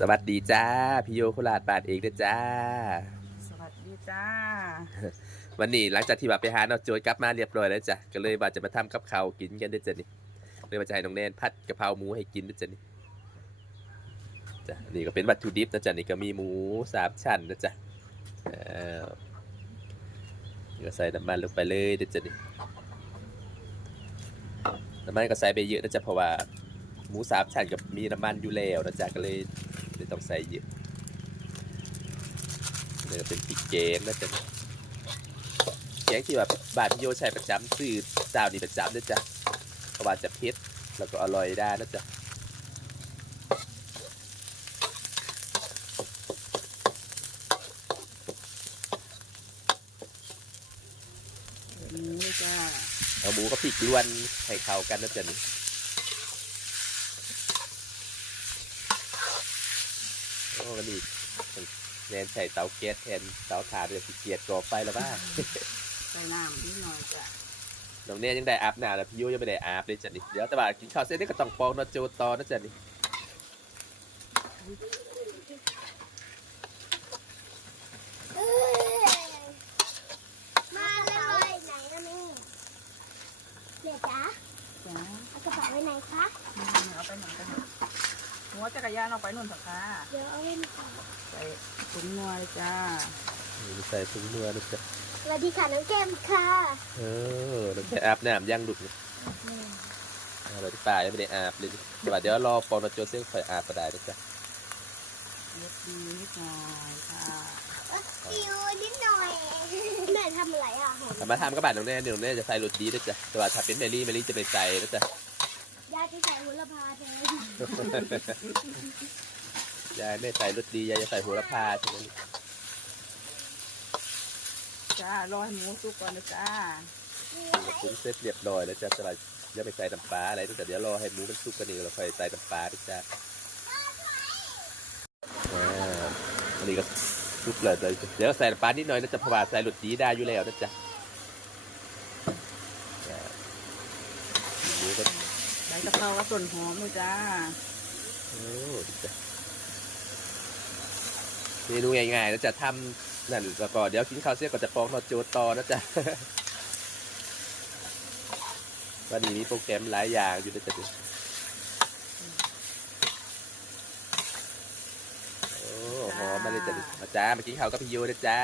สวัสดีจ้าพี่โยคุลาดปาดเอกด้จ้า สวัสดีจ้า วันนี้หลังจากที่แบบไปหาเนาะจวยกลับมาเรียบร้อยแล้วจ้ะก็เลยว่าจะมาทำากับเข้ากินกันด้จ้ะนี่เลยบาจะให้น้องแนนพัดกะเพราหมูให้กินด้จ้ะนี่จ้ะนี่ก็เป็นวัตถุดิบนะจ้ะนี่ก็มีหมูสามชั้นนะจ้ะเออก็ใส่น้ำมันลงไปเลยด้จ้ะนี่ น้ำมันก็ใส่ไปเยอะนะจ้ะเพราะว่าหมูสามชั้นกับมีน้ำมันอยู่แล้วนะจ้ะก็เลยเดี๋ยวต้องใส่เยอะเดี๋ยวเป็นปีเกนแล้วจะแสีงที่แบบบาทโยใส่ประจำซื้อเจ้านี่ประจำนะจ๊ะเพราะว่าจะเพชรแล้วก็อร่อยได้นะจ๊ะเอาหมูก็ผิดล้วนให้เข้ากันนะจ๊ะนี่นนใส่เสาเกสแทนเสาถานเดี๋ยวเกียดกรอไฟแล้วบ้างใส่น้ำนิดหน่อยจ้ะตรงนี้ยังได้อาพหนาแล้วพี่ยูยังไม่ได้อาพเลยจ้ะนี่ เดี๋ยวแต่บ่ากินข้าวเส้นนี่ก็ต้องปองนะโจตอนะจ้ะนี่ มาแล้วไหนอะนี่เดียจ้ะเอากระเป๋าไว้ไหนคะเอาไปไหนกันหัวจักรยานออกไปนู่นสักค่ะ เดี๋ยวเอาไว้หนึ่งใส่ขุงนัวเลยจ้าใส่ขุงนัวเลยจ้าสวัสดีค่ะ น้องเก้มค่ะ เออน้องเก้มอาบน้ำย่างดุกเลยเราจะป่ายไม่ได้อาบเลยแต่เดี๋ยวรอปอนโจเซ่คอยอาบก็ได้นะจ้าเล็บดีนิดหน่อยค่ะยวนแม่ทำอะไรอ่ะมาทำก็บาดน้องแน่น้องยวแม่จะใส่รลุดดีด้จ้าแต่ว่าถ้าเป็นแมรี่แมรี่จะไปใส่แล้จ้าอยากจะใส่หุ่นละพาเธอยายไม่ใส่รถดียายจะใส่หัวละพาใช่ไหมจ้ารอให้หมูสุกก่อนนะจ้าคุณเซ็ตเรียบร้อยแล้วจ้าสะไรยังไม่ใส่ต้ำปลาอะไรตั้งแต่เดี๋ยวรอให้หมูมันสุกกันเีงเราค่อยใส่ต้ำปลาจ้าอันนี้ก็สุกเลยเดี๋ยวใส่ต้ำปลานิดหน่อยนะจะพวาใส่หลุดดีได้อยู่แล้วนะจ้าใบกะเพราส่วนหอมเลยจ้าโอ้เมนูง่ายๆเราจะทำนั่นแล้วก็เดี๋ยวกินข้าวเสร็จก็จะปอกมาโจดต่อนะจ๊ะวันนี้มีโปรแกรมหลายอย่างอยู่ด้วยกันโอ้โหอมมาเลยจ้ะมาจ้า มากินข้าวกับพี่โยนะจ้า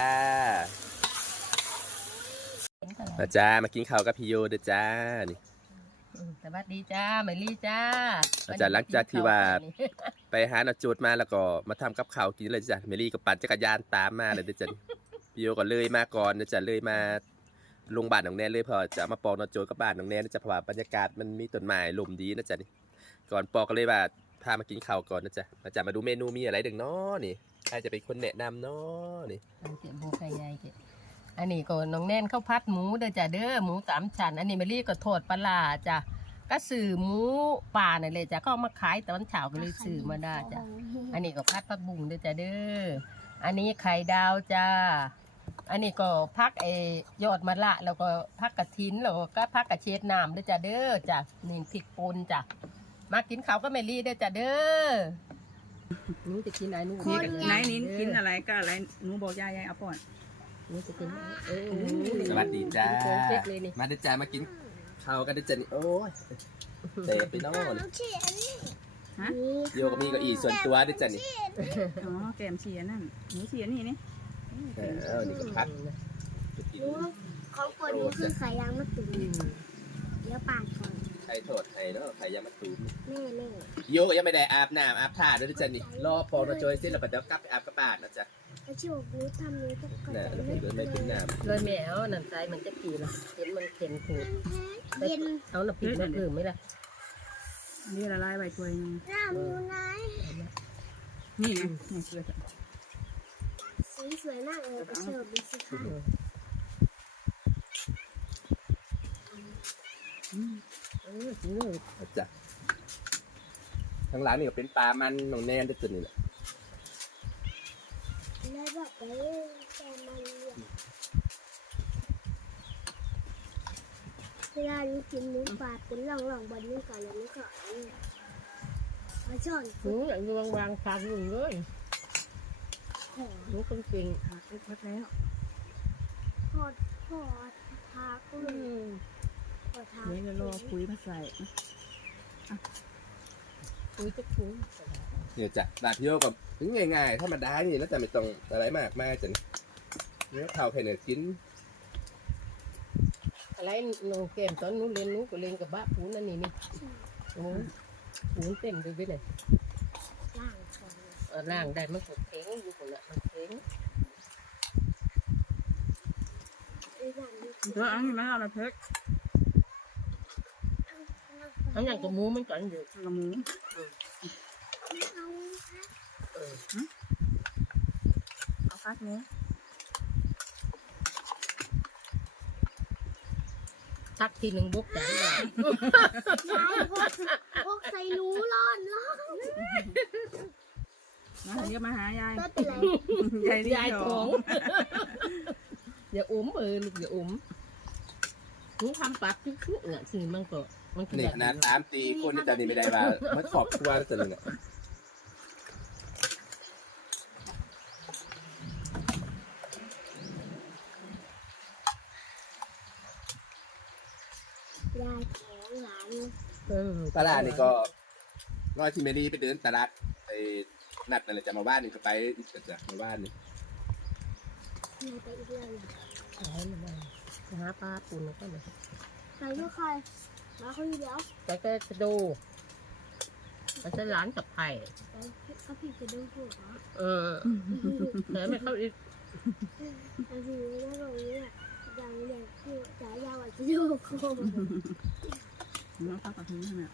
มาจ้ามากินข้าวกับพี่โยนะจ้านี่สวัสดีจ้าไมลี่จ้า อาจารย์ลักจ้าที่ว่าไปหาหนอจูดมาแล้วก็มาทำกับเขากินเลยจ้าไมลี่ก็ปั่นจักรยานตามมาเลยจ้าพี่โยก็เลยมาก่อนจ้าเลยมาลงบ้านหนองแน่เลยพอจะมาปอกนอจูดกับบ้านหนองแนนจาเพราะว่าบรรยากาศมันมีต้นไม้ลมดีนะจ้านี่ก่อนปอกก็เลยว่าพามากินข้าวก่อนนะจ้าอาจารย์มาดูเมนูมีอะไรดึงเนาะนี่ใครจะเป็นคนแนะนำเนาะนี่เจ็บโบไก่ใหญ่จ็บอันนี้ก็น้องแน่นข้าวพัดหมูเด้อจ้ะเด้อหมูสามชั้นอันนี้มารีก็โทษปลาจ้ะก็สื่อหมูป่าเนี่ยเลยจ้ะก็มาขายตอนเช้าก็เลยสื่อมาได้จ้ะอันนี้ก็พัดผักบุ้งเด้อจ้ะเด้ออันนี้ไข่ดาวจ้ะอันนี้ก็พักเอยอดมะละแล้วก็พักกระทินแล้วก็พักกระเชดน้ำเด้อจ้ะเด้อจ้ะนี่งผิกปนจ้ะมากินเขาก็ไม่รีเด้อจ้ะเด้อนุ้งจะกินอะไรนุ้งนี่กินอะไรก็อะไรนุ้งบอกยายยายเอาป่อนสวัสดีจ้ามาดิจ้ามากินข้าวกันดิจ้านี่โอ้ยเตะไปนอนโยกมีก็อีส่วนตัวดิจ้านี่ อ๋อแกมเชียนั่นหนูเชียนี่นี่ เออนี่ก็พักเขาคนนี้คือไข่ยางมะตูมเยอะปานคนไข่ถอดไข่เนาไข่ยางมะตูมแม่เยโยก็ยังไม่ได้อาบน้ำอาบผ้าด้วยดิจ้านี่ รอพอเราจอยเสร้นเราไปเดี๋กลับไปอาบกระปาดนะจ๊ะนี่ยมันเป็นไม่ถึงน้ำเลยแมวนั่นใจมันจะกี่ละเห็นมันเข็นถูเยนเอาหนับปีดมาเือ่มไหมล่ะนี่ละลายใบตัวนี่น้ำอยู่ไหน นี่ไงนี่สวยจังสีสวยมากเลยไปเชิญดูสิคะมเจ้ะทั้งร้านนี่ก็เป็นปลา มันหนองแนนจะจุดนี่แหละเวลาดูกินนิ้วปากเป็นหลงหลงบนนิ้ก่อนเลยนิ้ก่อนยมาชอนหูอย่างวางบางฟาดลุงเลยหู้คนจริงอ่ะไอ้พัดแล้วพอดพอดพักลุงเดี๋ยวรอคุยมาใส่คุยจะคุยเดี๋ยวจ้ะแต่พี่โยกับถึงง่ายๆถ้ามดาอย่างนี้แล้วจะไม่ต้องอะไรมากมากจนเนื้อเท้าแค่ไหนกินอะไรน้องเกมตอนนู้นเล่นนู้นก็เล่นกับบ้าปูนั่นนี่นี่โอ้ปูนเต็มเลยไปเลยร่างได้มันกดเพงอยู่คนละมันเพงเจออันนี้ไหมอะไรเพิรอันอย่างกับมูมันกันอยู่กับมูเอาฟักนี้ทักทีหนึ่งบุกแต่ไม่ได้บุกใส่รู้ร้อนนะเดี๋ยวมาหายายยายยายของอย่าอมเออลูกอย่าอมหนูทำปักชุ่เนี่ยสิมันก็นี่นนั้นน้ำตีคนที่จำนี้ไม่ได้มามันขอบคุณว่าจะเลยเยตลาดนี่ก็ร้อยที่เมรีไปเดินตลาดไปนัดอะไรจะมาบ้านนี่ก็ไปอีกจะมาบ้านนี่หาปลาปูนก็เลยใครก็ใครมาคนเดียวไปจะดูไปจะร้านกับไผ่เขาพี่จะดึงผูกเหรอเออแต่ไม่เข้าอีกอันนี้แล้วตรงนี้อ่ะยังเด็กที่ใจยาวจะโยกโค้งนต่ไอ่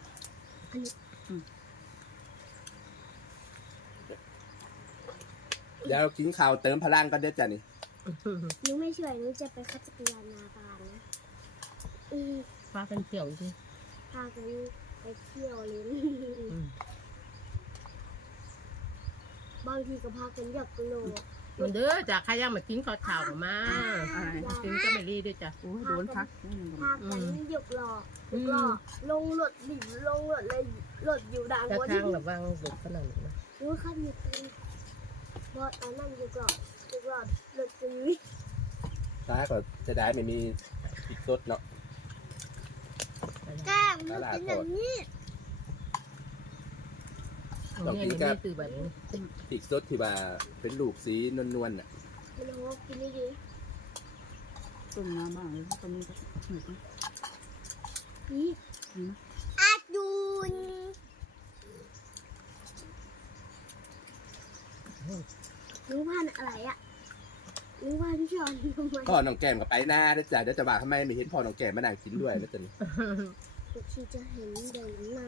ะอืมแล้วกินข่าวเติมพลังกันเด้จ้ะนี่นุ้งไม่ช่วยนุ้งจะไปขับจักรยานนาบานนะ พากันเที่ยวจริพากันไปเที่ยวเลยบางทีก็พากันอยากกโลมันเด้อจากขยันมากินข้าวเขามาทิ้งก็ไม่รีด้วยจ้ะโอ้ยโดนพักแต่ยังหยกรอหยกรอลงหลุดบีบลงหลุดเลยหลุดอยู่ด่างหัวที่ข้างระวังหลดขนาดนี้นะรู้ข้ามีตีบอดตอนนั้นหยุกรอหยุกรอหลุดตีตายก็จะได้ไม่มีติดตซดเนาะแก้มมันเป็นอย่างนี้ตอนนี้ก็ตบบติกสดที่ว่าเป็นลูกสีนวลๆน่ะไม่รู้กินได้ดีต่นน้ำมาเลยตอนนี้ก็หนึ่งอาดูนรู้ว่าอะไรอ่ะรู้ว่าทชนพ่อหนองแก้มกับไปหน้าได้วจ้ะเด้จะบ่าทำไมไม่เห็นพ่อหนองแก้มมานั่งกินด้วยแลตอนนี้ที่จะเห็นเดินมา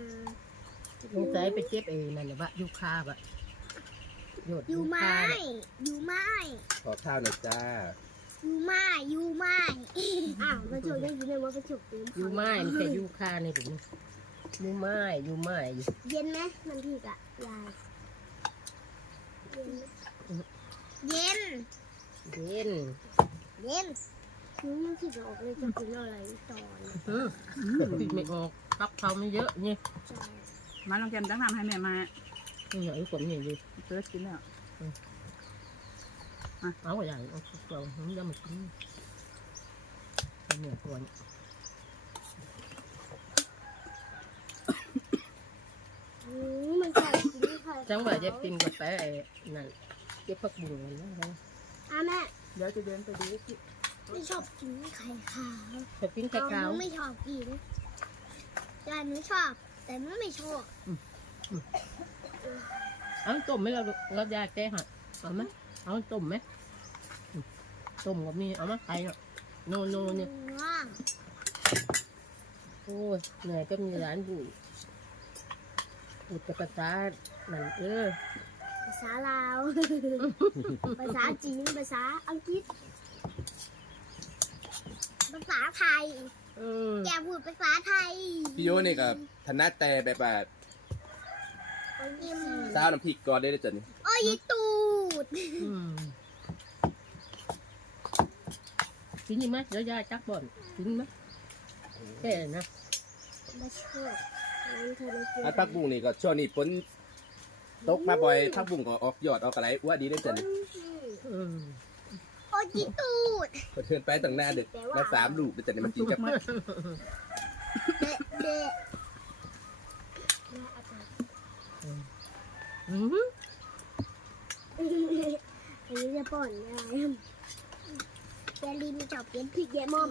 ยูสัไปเจ็บเองนั่นแหละว่ายูคาบะหยดยูไม่ยูไม่ขอข้าวหน่อยจ้ายูไม่ยูไม่อ้าวมาโชว์ได้ยู่ในวัากระจกเติมยูไม่แต่ยูคาในถุงยูไม่ยูไม่เย็นไหมมันพีกอะยายเย็นเย็น เย็นนี่ยังคิดออกเลยจะคุนอะไรต่อเนี่ยคิดไม่ออกพับเขาไม่เยอะเนี่ยมาลองแกมตั้งนำให้แม่มาเหนื่อยขนเหนื่ดิเพิ่มกินแล้วเอาวใหญ่เอาเราหม่ยอมมักินเหนื่อยขนจังหวะจะปิ้งกับแป๊ะนั่นเก็บผักบุ๋งอะไรนะอะแม่ เดี๋ยวจะเดินไปดูไม่ชอบกินไข่ขาวชอบกินไข่ขาวไม่ชอบกินยา่ไม่ชอบแต่มันไม่ชอบเอาต้มไหมเราเราอยากแจ้ห่ะ เอาไหม เอาต้มไหมต้มกับมีเอามาไปเนาะ โนโนเนี่ย โอ้ยเหนื่อยก็มีร้านบุู่อุตกระตาหนังเออภาษาลาว ภาษาจีน ภาษาอังกฤษภาษาไทยแกพูดภาษาไทย พี่โยนี่กับธนาแต่แบบแบบสาวน้ำพริกกอนได้เลยจันโอ้ยตูดกินยังไหมเดี๋ยวยาจับบ่อนกิงไหมแค่นะอาทักบุ้งนี่ก็ช่วงนี้ฝนตกมาบ่อยทักบุ้งก็ออกยอดออกอะไรว่าดีได้จันอืโอ้ยตูดเราเดินไปตั้งหน้าเด็กมาสามลูกแต่เนี่ยมันกินกับเด็กเด็อันนี้จะป่อนยายแกลีมจับเย็นพริกแยมอม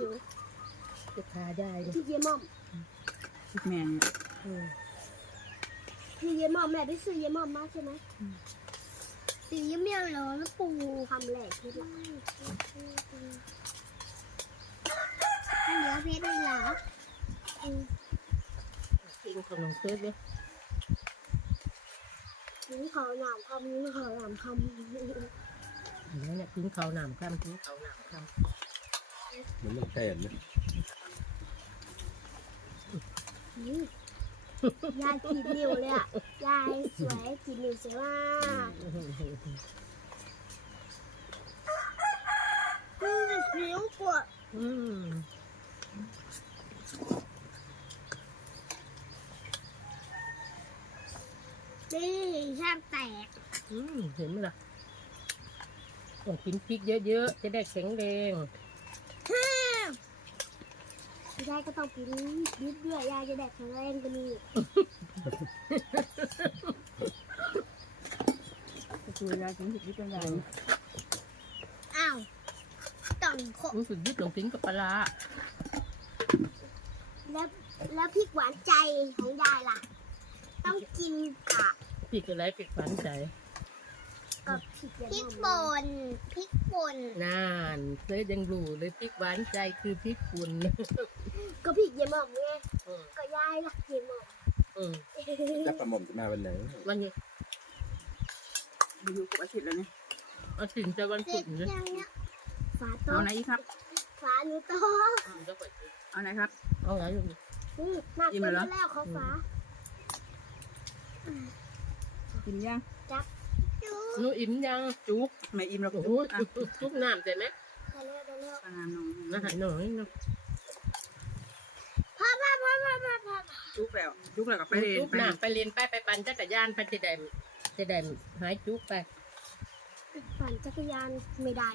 จะทาได้พริกแยมอมพริกแมงพริกแยมอมแม่ไปซื้อแยมอมมาใช่ไหมสีเมียวแล้วปูทำแหลกพิษาะเหลือพชรเลยเหรอกินขนมเส้นเลยกินข้าวหนามคำนี้ข้าวหนามคำนี้เนี่ยเนี่ยกินข้าวหนามคำกินข้าวหนามคำมันต้องแตนเลยยายขีดนิวเลยอ่ะยายสวยขีดนิวสวยมากคือหิวปวดนี่ช่างแตกเห็นไหมล่ะต้องกินพริกเยอะๆ จะได้แข็งแรงยายก็ต้องกินยืดด้วยยายจะแดกแข็งแรงก็มีคือยาสูงสุดนี่เป็นยังอ้าวต่องโคสึกยืดลงทิ้งกับปลา แล้วแล้วพริกหวานใจของยายล่ะ ต้องกินกับพริกอะไรพริกหวานใจพริกป่นพริกป่นน่านเคยยังรู้เลยพริกหวานใจคือพริกป่น็พี่ยายหมอมไง ก็ยายละยายหมอมจะประมงจะมาวันไหนวันนี้มาอยู่กับอาทิตย์แล้วนี่อาทิตย์จะวันศุกร์เลยฟ้เอาไหนครับ ฝาหนูโตเอาไหนครับ เอาไหนอยู่นี่มากินแล้วเขาฝากินยังจับหนูอิ่มยัง จุกไม่อิ่มแล้วก็จุกจุกน้ำเใ็่ไหมน้ำหนองน้อยจุกแล้วจุกแล้วก็ไปเรียนไปไปเรียนไปไปปั่นจักรยานไปจะได้จะได้หายจุกไปปั่นจักรยานไม่ได้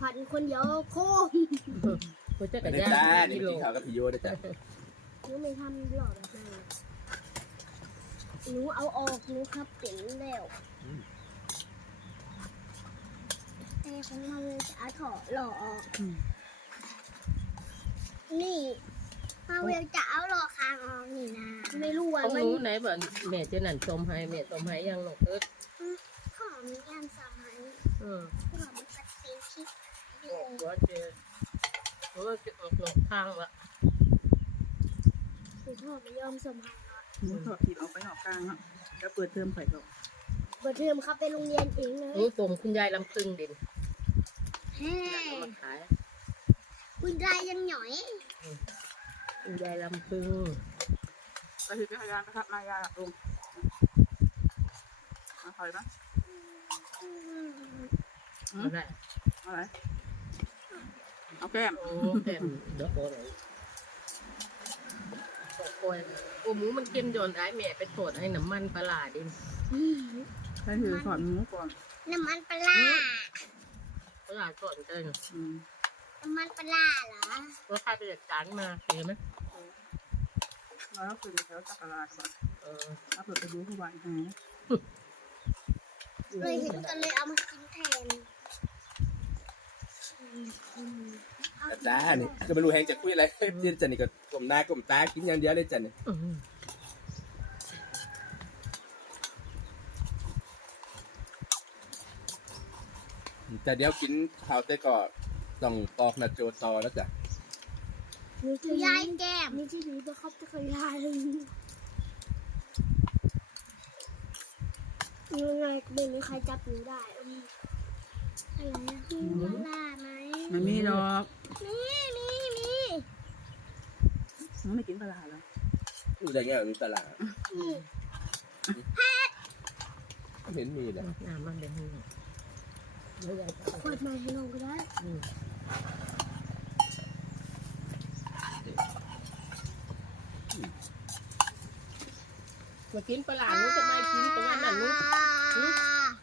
ปั่นคนเดียวโค้ดจักรยานไม่ได้จริงขาวกับพิโยนได้จ้ะหนูไม่ทำหลอดเลยหนูเอาออกหนูครับเปลี่ยนแล้วแต้ของมันจะถอดหลอดออกนี่มาเวลจะเอาหลอดคางออกนี่้องรู้ไหนบ่าแม่จะนั่นสมให้แม่สมให้ยังหลอกเอิร์ดข้อมีย่านสมให้ข้อมีปฏิทินที่อยู่ว่จะว่าจะออกหลงทางละคือข้อมียอมสมให้เนาะมือถอผิดออกไปออกกางแล้วเปิดเทอมไปหรอเปิดเทอมครับไปโรงเรียนเองเลยโอ้ส่งคุณยายลำพึงเด่นเฮ้ขคุณยายยังหน่อยคุณยายลำพึงจะเห็พยานนะครับนายาลงมาถอยนะอะไรอะไรเอาแก้มเอ้แก้มเดี๋ยวพอเลยโคอ้หมูมันกินโยนไอ้แม่ไปโตดให้น้ำมันปลาดิใครถือสอนหมูก่อนน้ำมันปลาปลาสอนได้เหรอน้ำมันปลาเหรอเราใครไปจัดกานมาเห็นไหมเราต้องไปดูเขาไว้นะเลยเห็นก็เลยเอามากินแทนจ้านี่ยก็ไม่รู้แห้งจะคุยอะไรเพื่อนจันนี่ก็ผมหน้ากลมตา กินอย่างเดียวเลยจันนี่แต่เดี๋ยวกินข้าวเต้ก็ต้องปอกนาโจซอแล้วจ้ะยายแก้มมีที่หนูจะครอบจะขยายยังไงเป็นหรือใครจับหนูได้อะไรนะล่าไหมมันมีหรอกมี มีมีมันไม่กินปลาหรอดูอย่างเงี้ยือปลาเห็นมีเลยน้ำมันเป็นหิ้งขวดใหม่ให้ลงก็ได้มากินปลาหนูทำไมกินตรงนั้นน่ะหนู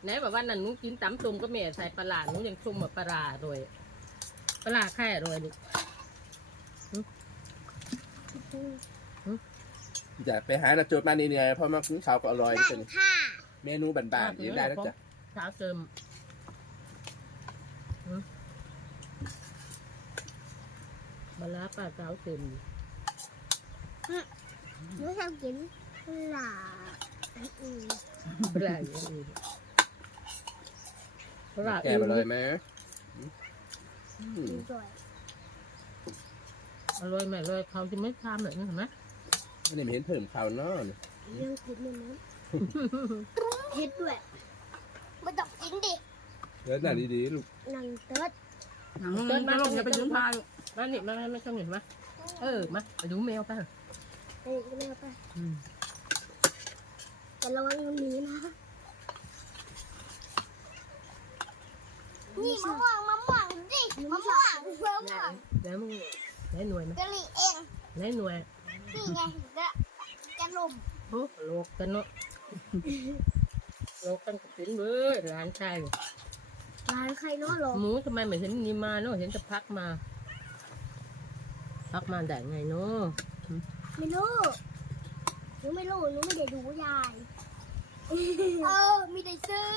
ไหนบอกว่านั่นหนูกินตำตุ่มก็เมีใส่ปลาหนูยังชุ่มมบบปลาด้วยปลาแค่รวยดิอย่าไปหาหน้าจดมาเนี่ยเพราะมันข้าวก็อร่อยเมนูบานๆได้แล้วจ้ะข้าวเติมปลาปลาข้าวเติมหนูชอบกินแกไปยแม่อร่อยหม่เลยเขาจะไม่ทำเลยใช่ไหมนี่ไม่เห็นเพิ่มขาเนอนยังคิดเลยนะคิดด้วยมาจับกินดิ เดี๋ยวหน้ดีดีลูกนังเติ้ดนังเติ้ดมาลงกอย่าไปดูพายมาหนิมาไม่ไม่ชอบหนิมเออมาไปดูแมวป่ะไปดูแมวป่ะแตระวังตรงนี้นะ นี่มะม่วงมะม่วงดิมะม่วงมะม่วงแล้วมึงแล้วหน่วยไหมกะรีเองแล้วหน่วย นี่ไงเดะจะลมโอ้โลกกันเนาะโลกกันกับสินเบอร์ร้านใครร้านใครเนาะหลงหมูทำไมไม่เห็นนีมาเนาะเห็นจะพักมาพักมาแต่ไงเนาะไม่รู้หนูไม่รู้หนูไม่ได้ดูยาย เออ มีแต่ซื้อ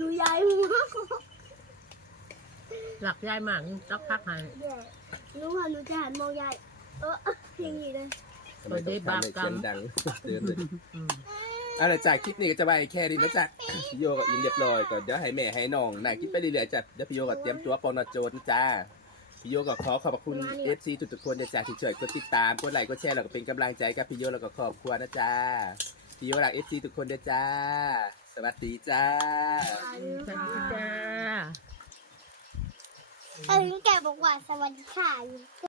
ดูยายหลักยายมากต้องพักให้รู้ว่ะหนูจะหันมองยายเอออย่างนี้เลยไม่ได้บาปกรรมอะไรจาะคลิปนี้ก็จะไปแค่นี้นะจ๊ะพี่โยก็อินเรียบร้อยก็เดี๋ยวให้แม่ให้น้องไหนคลิปไปเรื่อยๆจ้ะเดี๋ยวพี่โยก็เตรียมตัวปอนอโจนะจ๊ะพี่โยก็ขอขอบคุณเอฟซีทุกๆคนนะจ้ะที่ช่วยกดติดตามกดไลค์กดแชร์แล้วก็เป็นกำลังใจกับพี่โยแล้วก็ขอบคุณนะจ๊ะพี่โยรักเอฟซีทุกคนนะจ้าสวัสดีจ้าสวัสดีจ้าเออแกบอกว่า สวัสดีค่ะ